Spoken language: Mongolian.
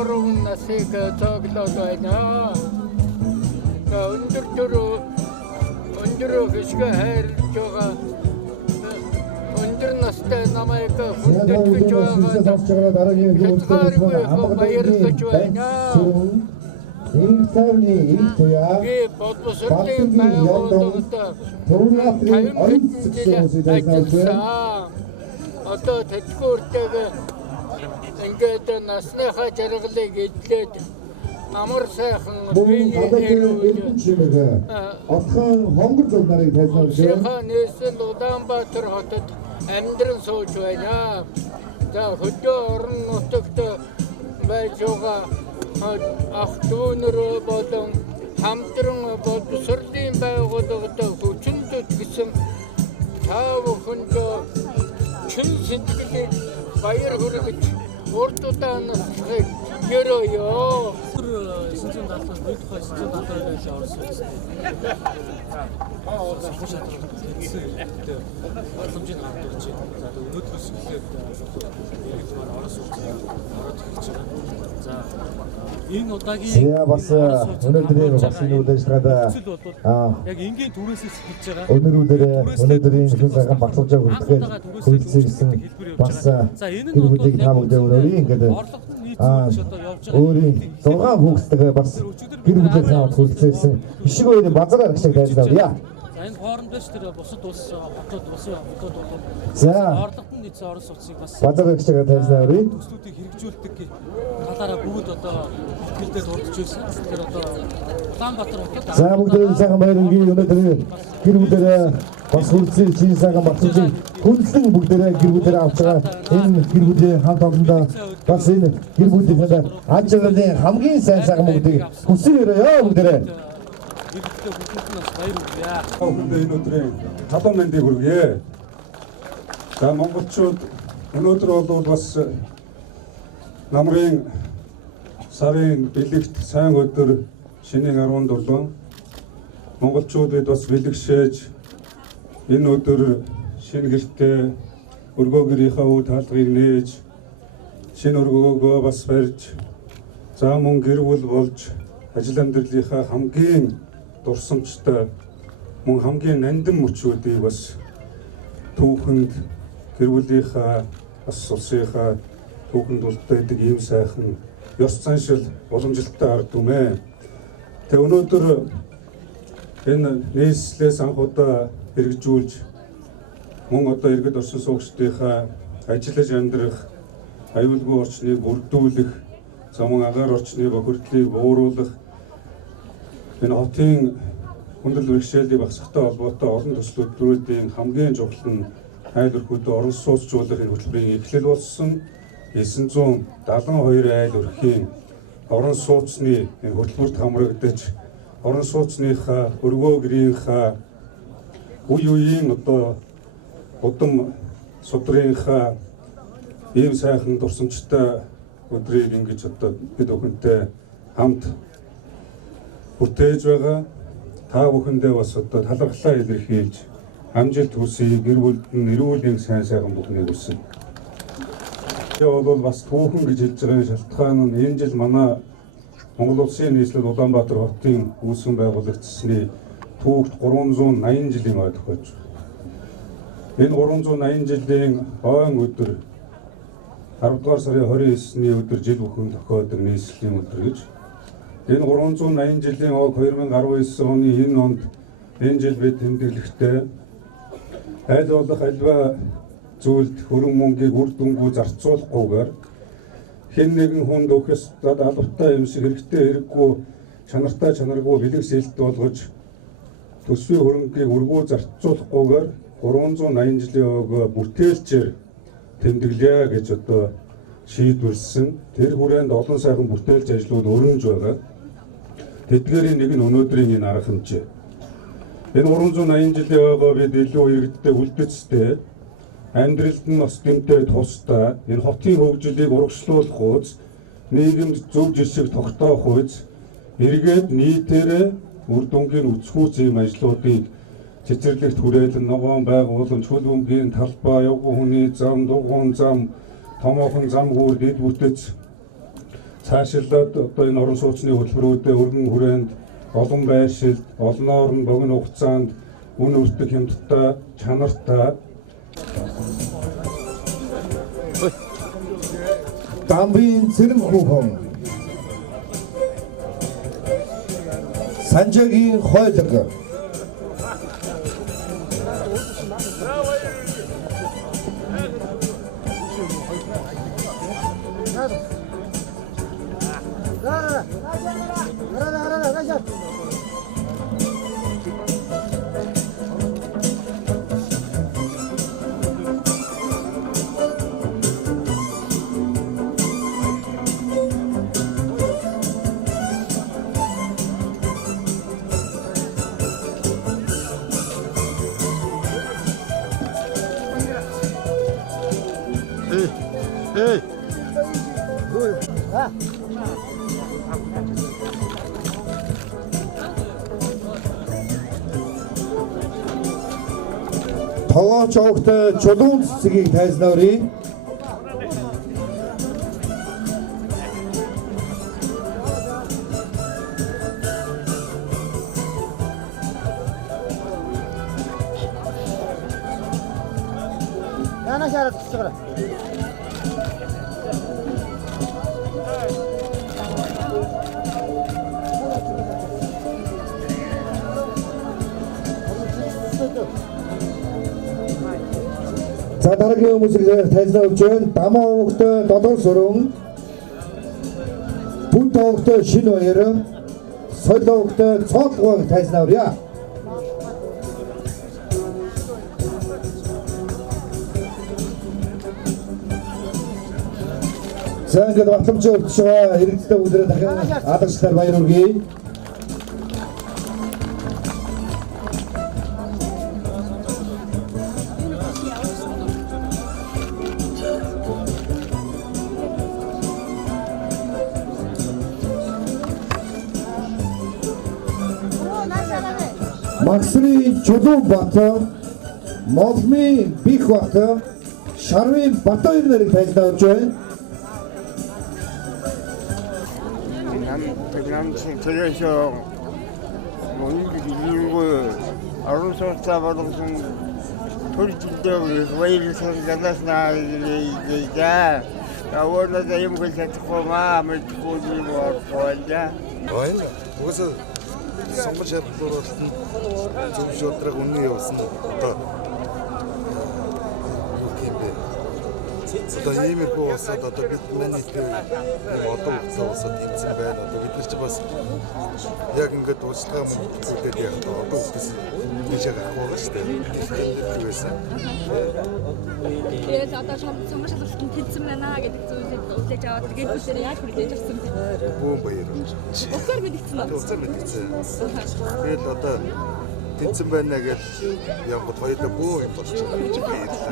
3 насыг цоглоод байна. Өндөр хэсэг хайрлаж байгаа өндөр настай намайг хүндэтгэж байгаа дараагийн баярлаж байна. Инсарны интуя боловсролын байгууллагад одоо тэтгэвртэйг ингээд насныхаа жаргалыг эдлээд амар сайхан отхон хонгор зурнарыг тайлбарлаж байна. Нээсэн Улаанбаатар хотод амьдран сууж байна. За хөдөө орон нутагт байж байгаа ах дүүнэр болон хамтран боловсролын байгууллагад хүчнэд гэсэн та бүхэндээ чин сэтгэлийн баяр хүргэж урд удаанаас ёроо. Сэнцэн дадлал бүдхай сэнцэн дадлал гэж орсон. Боломжийг хандуулж байна. За өнөөдрөөс эхлээд иргэдээр орос улсаар ороод эхэлж байгаа. За энэ удаагийн бас өнөөдрийн бас энэ үйл ажиллагаанд яг энгийн түрээсээс эхэлж байгаа. өнөөдрийн хүн цагаан баталж хүрдэхэд хөлцсөн бас энэ бүлийг та бүдээ өрөөрий ингээд өөрийн 6 хүүхэдтэйгээ бас гэр бүлээ цаавал хөлцсөн ишиг хоёрын базараар ашиг тайлбарлая. За энэ хоорондоо ч тэр бусад улс хотод улсын хотод бол за орлогод нь нийцсэн орос улсыг бас базараар ашиг тайлбарлая. төслүүдийг хэрэгжүүлдэг талаараа бүгд одоо хэлдэл урдж байсан. Тэгэхээр одоо Улаанбаатар хотод за бүгдээ сайхан баярлалаа. Өнөөдөр гэр бүлээрээ бас хөлцсөн чинь сайхан баталж хүндлэн бүгдээ гэр бүлээрээ авч байгаа. Энэ гэр бүлийн хамт олондоо бас энэ гэр бүлийнхэн аж аргалын хамгийн сайхан бүгдийг хүсээрээ бүгдээ. иргэдтэй бүгдэнд бас баяр хүргье. Энэ өдрийн талан мэндийг хүргье. За монголчууд өнөөдөр бол бас намрын сарын бэлэгт сайн өдөр шинийн 17 монголчууд бид бас бэлэгшээж энэ өдөр шинэ гэртээ өргөө гэрийнхаа үе таалгыг нээж шинэ өргөөгөө бас барьж за мөн гэр бүл болж ажил амьдралынхаа хамгийн дурсамжтай мөн хамгийн нандин мөчүүдийг бас түүхэнд гэр бүлийнхаа бас улсынхаа түүхэнд үлдээдэг ийм сайхан ёс заншил уламжлалтай ард түмээ. Тэгээ өнөөдөр энэ нийслэлээс анх удаа хэрэгжүүлж мөн одоо иргэд орчин суугчдынхаа ажиллаж амьдрах аюулгүй орчныг бүрдүүлэх замун агаар орчны бохирдлыг бууруулах энэ хотын хүндэл бэрхшээлийг багасгатай холбоотой олон төслүүдийн хамгийн чухал нь айл өрхөдөө орон сууцжуулах энэ хөтөлбөрийн эхлэл болсон 972 айл өрхийн орон сууцны энэ хөтөлбөрт хамрагдаж орон сууцныхаа өргөө гэрийнхаа үе үеийн одоо удам судрынхаа ийм сайхан дурсамжтай өдрийг ингэж одоо бид бүхэнтэй хамт бүтээж байгаа. Та бүхэндээ бас одоо талархлаа илэрхийлж амжилт хүсье, гэр бүлд нь эрүүл сайн сайхан бүхнийг хүсье. Энэ бол бас түүхэн гэж хэлж байгаа шалтгаан нь энэ жил манай Монгол Улсын нийслэл Улаанбаатар хотын үүсгэн байгуулагдсны түүхт 380 жилийн ой тохиолж байна. Энэ 380 жилийн ойн өдөр 10 дугаар сарын 29-ний өдөр жил бүхэн тохиодог нийслэлийн өдөр гэж. Энэ 380 жилийн ог 2019 оны энэ онд энэ жил бид тэмдэглэхдээ айл болох альва зүйлд хөрөн мөнгийг үр дүнгүй зарцуулахгүйгээр хэн нэгэн хүнд өгөхөс албатай юм шиг хэрэгтэй хэрэггүй чанартай чанаргүй бэлэг сэлт болгож төсвийн хөрөнгийг үргүү зарцуулахгүйгээр 380 жилийн ог бүтээлчээр тэмдэглэе гэж одоо шийдвэрлсэн. Тэр хүрээнд олон сайхан бүтээлч ажлууд өрнөж байгаа. Тэдгээрийн нэг нь өнөөдрийн энэ арга хэмжээ. Энэ 380 жилийн ойгоо бид илүү иргэдтэй үлдэцтэй амьдралд нь бас гэмтэй тусдаа энэ хотын хөгжлийг урагшлуулах хууз нийгэмд зөв жишг тогтоох хууз эргээд нийтээрээ үр дүнгийн үзэхүүц ийм ажлуудыг цэцэрлэгт хүрээлэн ногоон байгууламж хөл бөмбөгийн талбай явган хүний зам дугуун зам томоохон зам гүүр дэд бүтэц цаашилаад одоо энэ орон сууцны хөтөлбөрүүдэд өргөн хүрээнд олон байршилд, олноор нь богино хугацаанд үн өртөг хямдтай, чанартай Дамбын цэрэг хүүхэн Санжаагийн хойлог Таваач огт чулуун цэцгийг тайзнаврыг Яна шарат чигра. За дараагийн хүмүүсийг тайлбар өгч байна. Дамаа хөвгт додор сүрэн, бүт хөвгт шин баяр, соль хөвгт цоолгоо тайлбар авъя. За ингээд батламж өгч байгаа иргэдтэй бүлрээ дахин алдарчлаар баяр хүргэе. Максрын чулуун бат, молмын бих бат, шарвын бат хоёр нарыг тайлбар өгч байна. 그래서 이거 아론소스타 받은 돌진도 왜 이렇게 생각났나 이게 나원하다 이거 세트코마 아무리 보지 뭐 보자 Байна. Угсаа сонгож чадвар болсон зөв шудраг үнэн явуулсан одоо юу юм бэ? Одоо иймэрхүү болсод одоо бид манай одоо болсод иймсэн байна. Одоо бид нар ч бас яг ингээд уучлага мөнгөд яг одоо үгс тийш авах болно шүү дээ. Тэгсэн. Тэгээд одоо сонгож шалгалтанд тэнцэн байна гэдэг зүйлийг үлээж аваад тэгээд бид яг хүлээж авсан юм. Бүүн баяр. Уцаар мэдгэсэн байна. Уцаар мэдгэсэн. Тэгээд одоо тэнцэн байна гэж явгад хоёулаа бөө юм болчих.